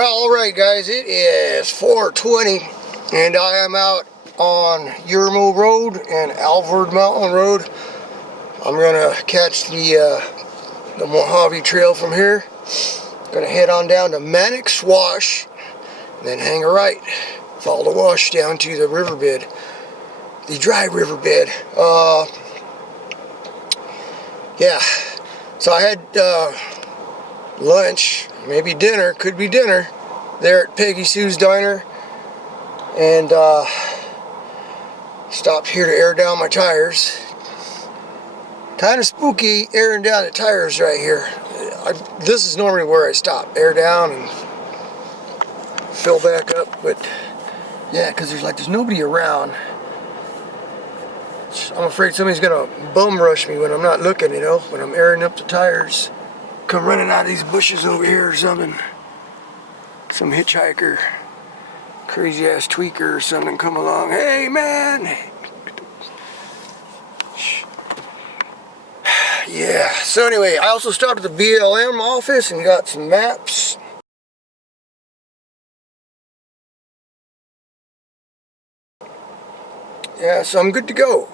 Well, alright guys, it is 4:20 and I am out on Yermo Road and Alvord Mountain Road. I'm gonna catch the Mojave Trail from here. Gonna head on down to Mannix Wash and then hang a right. Follow the wash down to the riverbed, the dry riverbed. Yeah, so I had lunch, maybe dinner, could be dinner, there at Peggy Sue's Diner, and stopped here to air down my tires. Kind of spooky airing down the tires right here. This is normally where I stop, air down and fill back up, but yeah, because there's nobody around. I'm afraid somebody's gonna bum rush me when I'm not looking, you know, when I'm airing up the tires. Come running out of these bushes over here or something. Some hitchhiker, crazy ass tweaker or something come along. Hey man! Yeah, so anyway, I also stopped at the BLM office and got some maps. Yeah, so I'm good to go.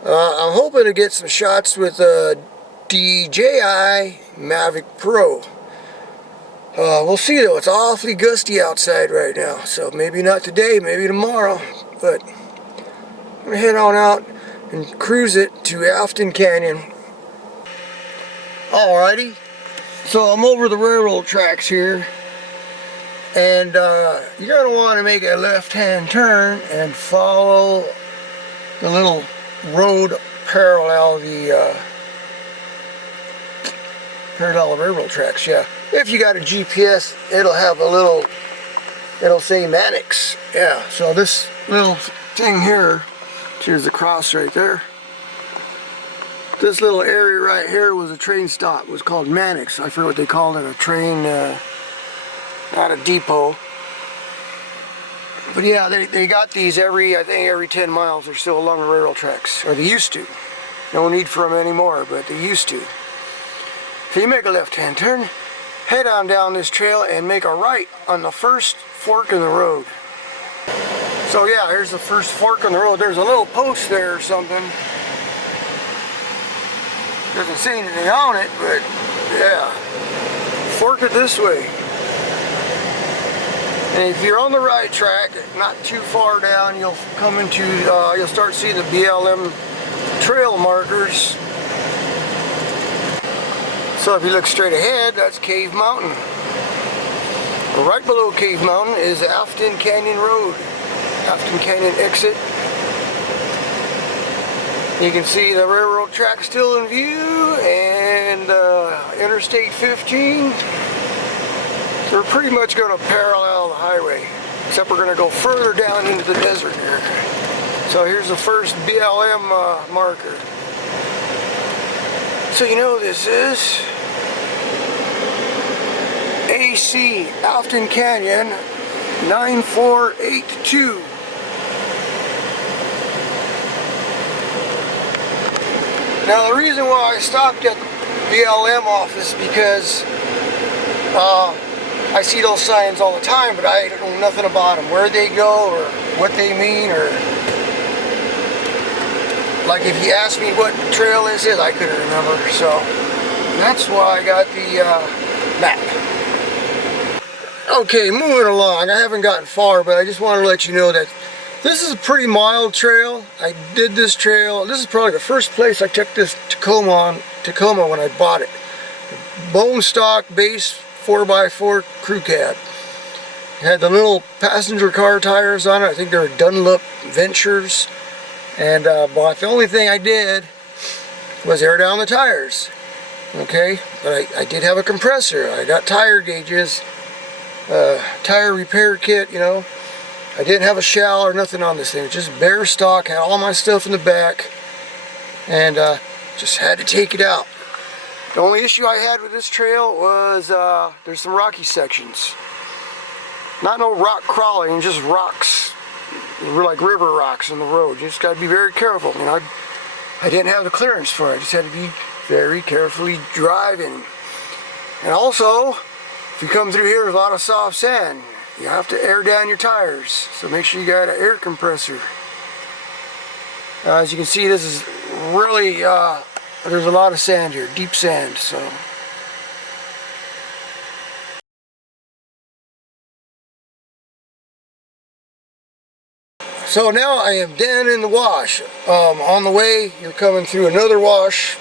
I'm hoping to get some shots with DJI Mavic Pro. We'll see though, it's awfully gusty outside right now, so maybe not today, maybe tomorrow, but I'm gonna head on out and cruise it to Afton Canyon. Alrighty, so I'm over the railroad tracks here, and you're gonna want to make a left-hand turn and follow the little road parallel the railroad tracks. Yeah, if you got a GPS, it'll have a little, it'll say Mannix. Yeah, so this little thing here, here's the cross right there. This little area right here was a train stop. It was called Mannix. I forget what they called it, a train, not a depot. But yeah, they got these I think every 10 miles they're still along the railroad tracks, or they used to. No need for them anymore, but they used to. So you make a left-hand turn, head on down this trail and make a right on the first fork in the road. So yeah, here's the first fork in the road. There's a little post there or something. Doesn't say anything on it, but yeah. Fork it this way. And if you're on the right track, not too far down, you'll come into, you'll start seeing the BLM trail markers. So if you look straight ahead, that's Cave Mountain. Right below Cave Mountain is Afton Canyon Road, Afton Canyon exit. You can see the railroad track still in view, and Interstate 15. So we're pretty much going to parallel the highway, except we're going to go further down into the desert here. So here's the first BLM marker. So you know this is AC Afton Canyon 9482. Now the reason why I stopped at the BLM office because I see those signs all the time, but I don't know nothing about them, where they go or what they mean, or like if you asked me what trail this is, I couldn't remember. So that's why I got the map. Okay, moving along. I haven't gotten far, but I just want to let you know that this is a pretty mild trail. I did this trail. This is probably the first place I took this Tacoma when I bought it. Bone stock base 4x4 crew cab. It had the little passenger car tires on it. I think they were Dunlop Ventures. And but the only thing I did was air down the tires. Okay, but I did have a compressor. I got tire gauges, tire repair kit, you know. I didn't have a shell or nothing on this thing. It was just bare stock, had all my stuff in the back, and just had to take it out. The only issue I had with this trail was there's some rocky sections. Not no rock crawling, just rocks. Like river rocks in the road. You just got to be very careful. You know, I didn't have the clearance for it. I just had to be very carefully driving. And also, If you come through here, there's a lot of soft sand. You have to air down your tires, so make sure you got an air compressor. As you can see, this is really, there's a lot of sand here, deep sand, so. So now I am down in the wash. On the way, you're coming through another wash,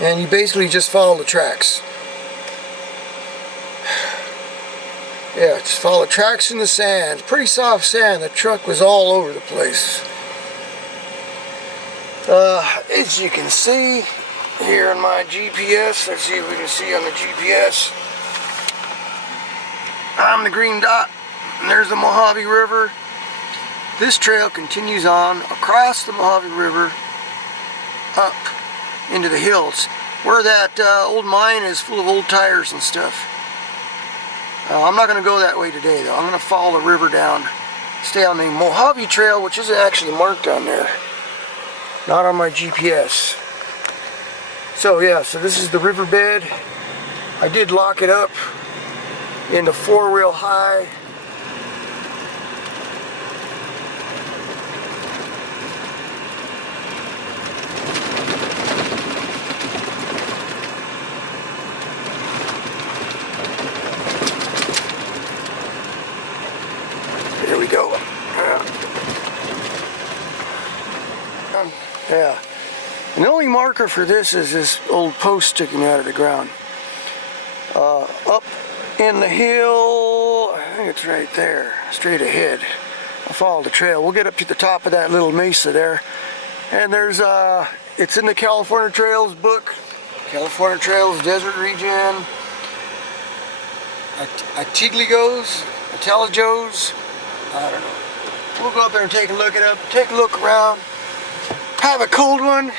and you basically just follow the tracks. Yeah, just follow the tracks in the sand. Pretty soft sand. The truck was all over the place. As you can see here on my GPS, let's see if we can see on the GPS. I'm the green dot, and there's the Mojave River. This trail continues on across the Mojave River up into the hills where that old mine is full of old tires and stuff. I'm not going to go that way today though. I'm going to follow the river down, stay on the Mojave Trail, which isn't actually marked on there, not on my GPS. So yeah, so this is the riverbed. I did lock it up into 4-wheel high. There we go. Yeah. And the only marker for this is this old post sticking out of the ground. Up in the hill, I think it's right there, straight ahead. I'll follow the trail. We'll get up to the top of that little mesa there. And there's, it's in the California Trails book. California Trails Desert Region. Atigligos, Ateligos. I don't know. We'll go up there and take a look at it, take a look around, have a cold one.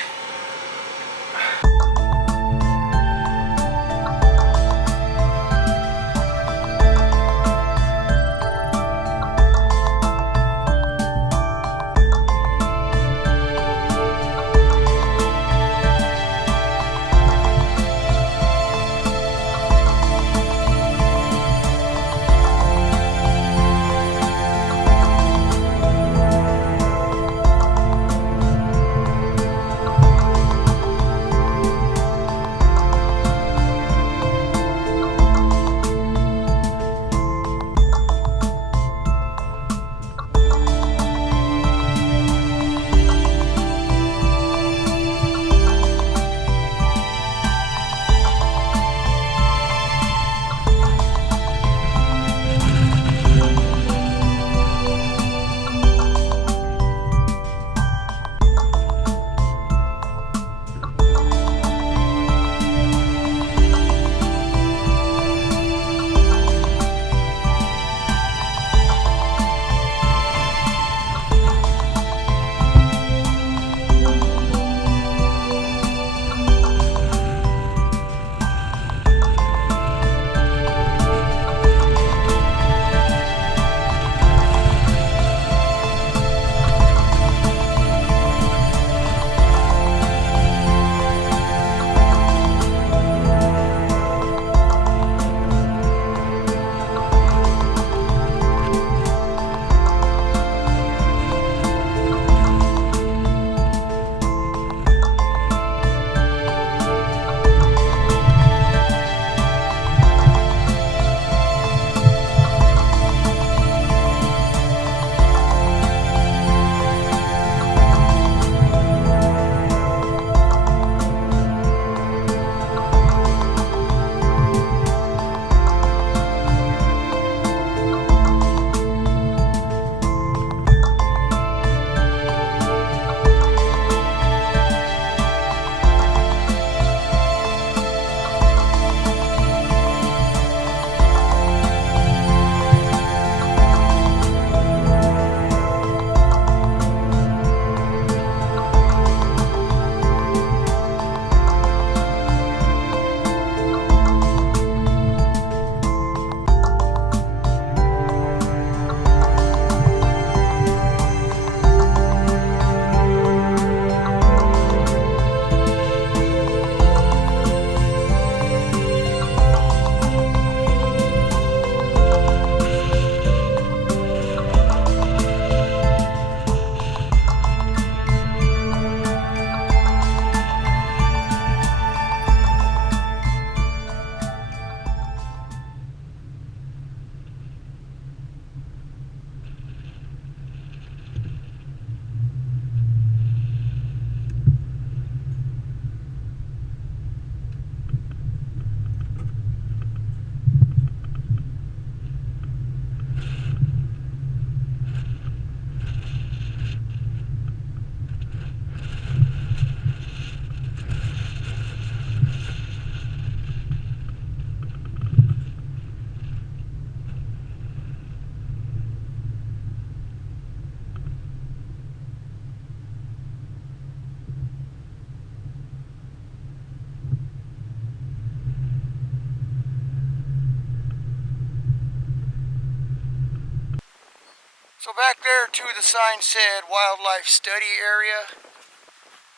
So back there too, the sign said wildlife study area,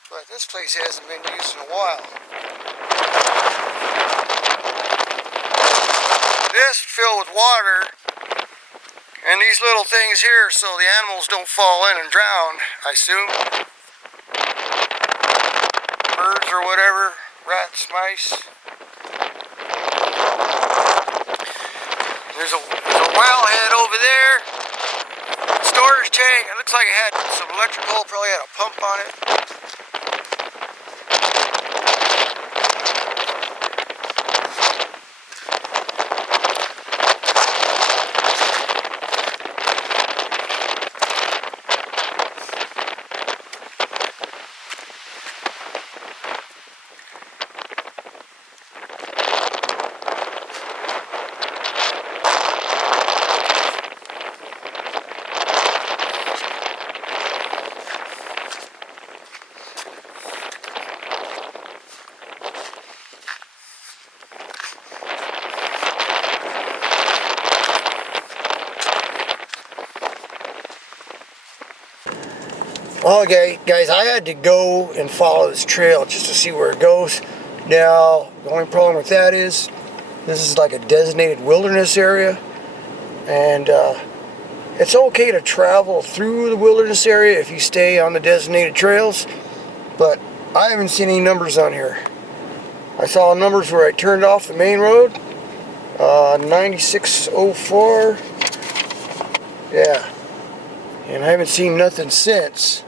but this place hasn't been used in a while. This filled with water, and these little things here so the animals don't fall in and drown, I assume. Birds or whatever, rats, mice. There's a wellhead over there. Storage tank. It looks like it had some electrical, probably had a pump on it. Okay, guys, I had to go and follow this trail just to see where it goes. Now, the only problem with that is, this is like a designated wilderness area, and it's okay to travel through the wilderness area if you stay on the designated trails, but I haven't seen any numbers on here. I saw numbers where I turned off the main road, 9604, yeah, and I haven't seen nothing since.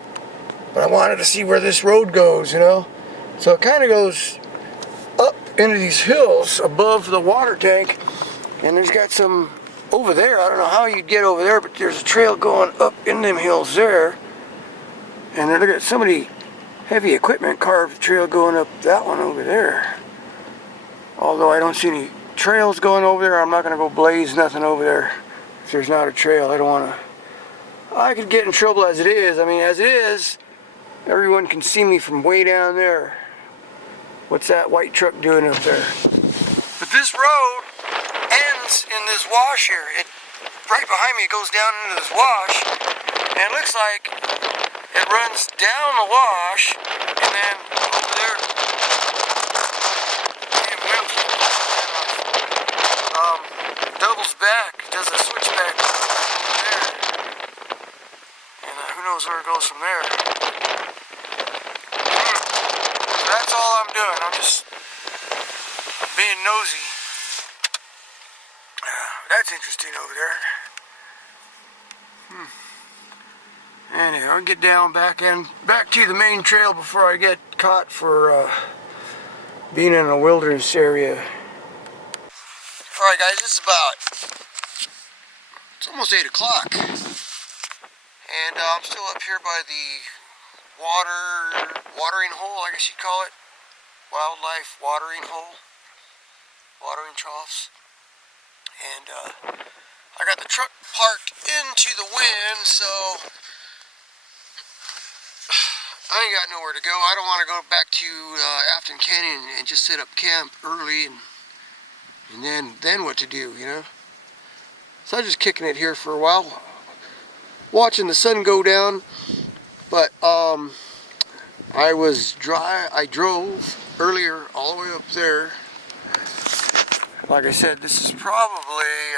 But I wanted to see where this road goes, you know. So it kind of goes up into these hills above the water tank. And there's got some over there. I don't know how you'd get over there, but there's a trail going up in them hills there. And then look at somebody, heavy equipment carved a trail going up that one over there. Although I don't see any trails going over there, I'm not going to go blaze nothing over there. If there's not a trail, I don't want to. I could get in trouble as it is. I mean, as it is, everyone can see me from way down there. What's that white truck doing up there? But this road ends in this wash here. Right behind me, it goes down into this wash. And it looks like it runs down the wash and then over there. Doubles back, does a switchback over there. And who knows where it goes from there. That's all I'm doing. I'm just being nosy. That's interesting over there. Anyway, I'll get down back to the main trail before I get caught for being in a wilderness area. Alright guys, it's almost 8 o'clock. And I'm still up here by the watering hole, I guess you'd call it. Wildlife watering hole. Watering troughs. And I got the truck parked into the wind, so I ain't got nowhere to go. I don't want to go back to Afton Canyon and just set up camp early and then what to do, you know? So I'm just kicking it here for a while, watching the sun go down. But I drove earlier all the way up there. Like I said, this is probably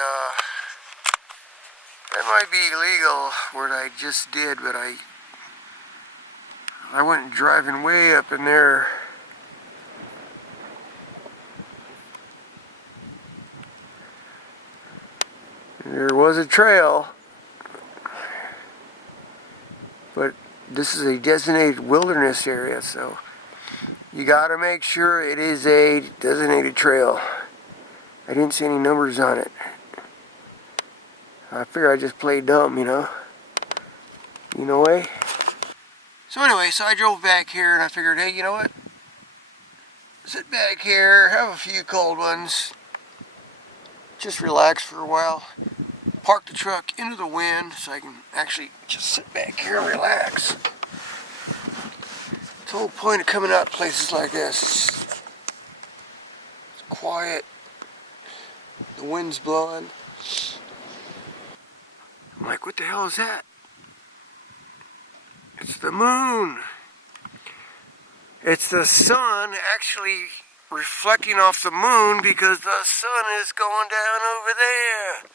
it might be illegal what I just did, but I went driving way up in there. There was a trail, but this is a designated wilderness area, so you gotta make sure it is a designated trail. I didn't see any numbers on it. I figure I just played dumb, you know. Way. So anyway, so I drove back here and I figured, hey, you know what? Sit back here, have a few cold ones, just relax for a while. Park the truck into the wind so I can actually just sit back here and relax. The whole point of coming out to places like this. It's quiet. The wind's blowing. I'm like, what the hell is that? It's the moon. It's the sun actually reflecting off the moon because the sun is going down over there.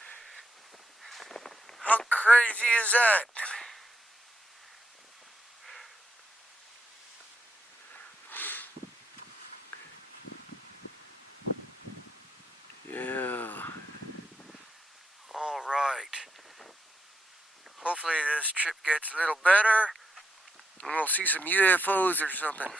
How crazy is that? Yeah. All right. Hopefully this trip gets a little better and we'll see some UFOs or something.